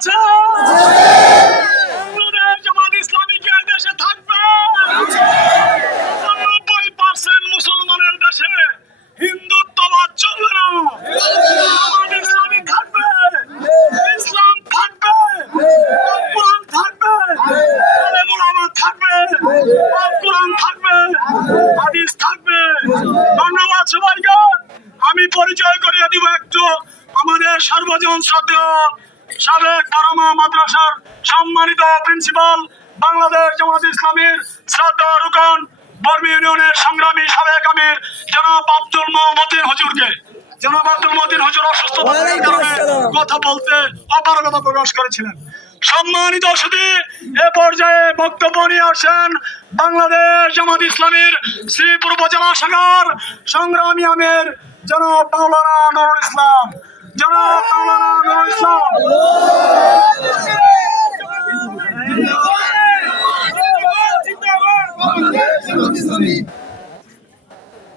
আছে জামাত ইসলামী দেশে থাকবে নব্বই পার্সেন্ট মুসলমানের দেশে হিন্দুত্ববাদ চলবে না জামাত থাকবে ইসলাম থাকবে কোরআন থাকবে থাকবে কোরআন থাকবে হাদিস থাকবে ধন্যবাদ সবাইকে আমি পরিচয় করিয়ে দিব একটু। আমাদের সর্বজন শ্রদ্ধেয় সাবেক দারমা মাদ্রাসার সম্মানিত প্রিন্সিপাল বাংলাদেশ জামাত ইসলামীর শ্রদ্ধা রুকন বর্মী ইউনিয়নের সংগ্রামী সাবেক আমির জনাব আব্দুল মতিন হুজুরকে। জনাব আব্দুল মতিন হুজুর অসুস্থতার কারণে কথা বলতে অপারগতা প্রকাশ করেছিলেন। সম্মানিত সুদী এ পর্যায়ে বক্তব্য নিয়ে আসেন বাংলাদেশ জামাত ইসলামীর শ্রীপুর উপজেলা শাখার সংগ্রামী আমির জনাব মাওলানা নুরুল ইসলাম। জনাব মাওলানা নুরুল ইসলাম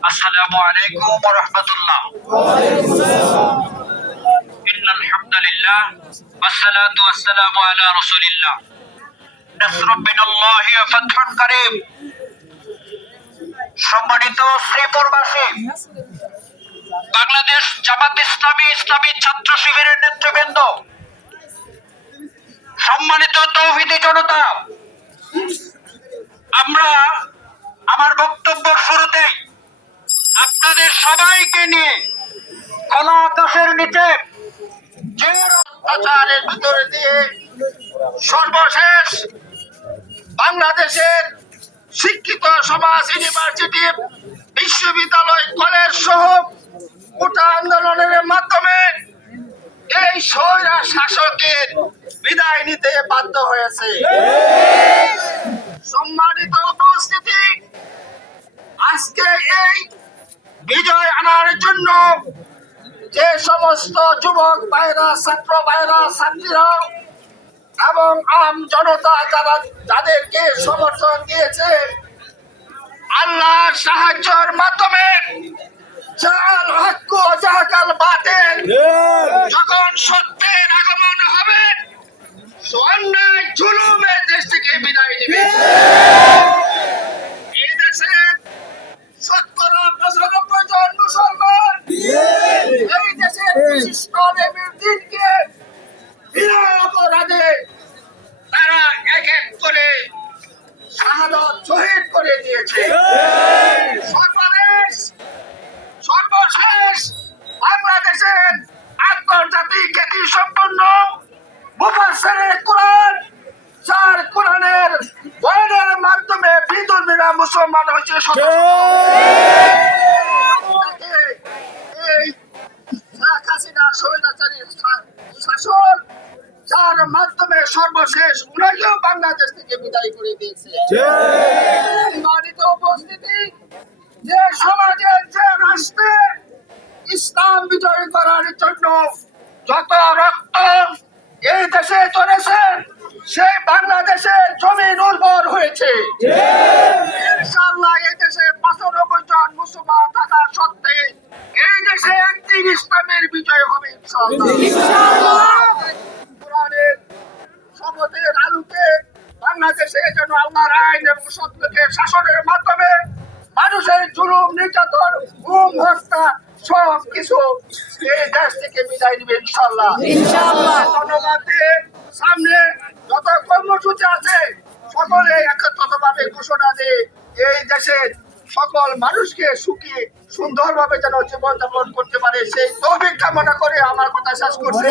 আসসালামু আলাইকুম ওয়া রাহমাতুল্লাহ। ইন্নাল হামদালিল্লাহ ওয়াস সালাতু ওয়াস সালামু আলা রাসূলিল্লাহ। নাসরুম মিনাল্লাহি ওয়া ফাতহুন কারীম। সম্মানিত শ্রীপুরবাসী বাংলাদেশ জামাত ইসলামী ইসলামী ছাত্র শিবিরের নেতৃবৃন্দ। সম্মানিত তৌহিদি জনতা, আমরা আমার বক্তব্য শুরুতেই আপনাদের সবাইকে নিয়ে খোলা আকাশের নিচে ভিতরে দিয়ে সর্বশেষ বাংলাদেশের শিক্ষিত সমাজ ইউনিভার্সিটি, বিশ্ববিদ্যালয়, কলেজ সহ গোটা আন্দোলনের মাধ্যমে এই স্বৈরা শাসকের বিদায় নিতে বাধ্য হয়েছে। সম্মানিত উপস্থিতি, আজকে এই বিজয় আনার জন্য যে সমস্ত যুবক ভাইরা, ছাত্র ভাইরা, ছাত্রীরা এবং আম জনতা যারা যাদেরকে সমর্থন দিয়েছে, আল্লাহর সাহায্যের মাধ্যমে জাল হক ও জাহাকাল যখন সত্যের আগমন হবে অন্যায় জুলুমের দেশ থেকে বিদায় নেবে। এই দেশে শতকরা পঁচানব্বই জন মুসলমান। এই দেশের বিশিষ্ট আলেমের দিনকে বিনা অপরাধে তারা এক এক করে শাহাদত শহীদ করে দিয়েছে। মুসলমান হয়েছে এই শেখ হাসিনা শাসন যার মাধ্যমে সর্বশেষ উনাকেও বাংলাদেশ থেকে বিদায় করে দিয়েছে। সম্মানিত উপস্থিতি যে সমাজের যে রাষ্ট্রে ইসলাম বিজয় করার জন্য যত রক্ত এই দেশে চলেছে সেই বাংলাদেশের জমিন উর্বর হয়েছে। ইনশাআল্লাহ এই দেশে পঁচানব্বই জন মুসলমান থাকা সত্ত্বে এই দেশে একদিন ইসলামের বিজয় হবে ইনশাআল্লাহ। কোরআনের শপথের আলোকে বাংলাদেশে যেন আল্লাহর আইন এবং সত্যকে শাসনের মাধ্যমে মানুষের জুলুম নির্যাতন গুম হত্যা সব কিছু এই দেশ থেকে বিদায় নিবে ইনশাল্লাহ ইনশাল্লাহ ধন্যবাদ সামনে যত কর্মসূচি আছে সকলে একত্রতভাবে ঘোষণা দিয়ে এই দেশের সকল মানুষকে সুখী সুন্দরভাবে যেন জীবন যাপন করতে পারে সেই তৌফিক কামনা করে আমার কথা শেষ করছি।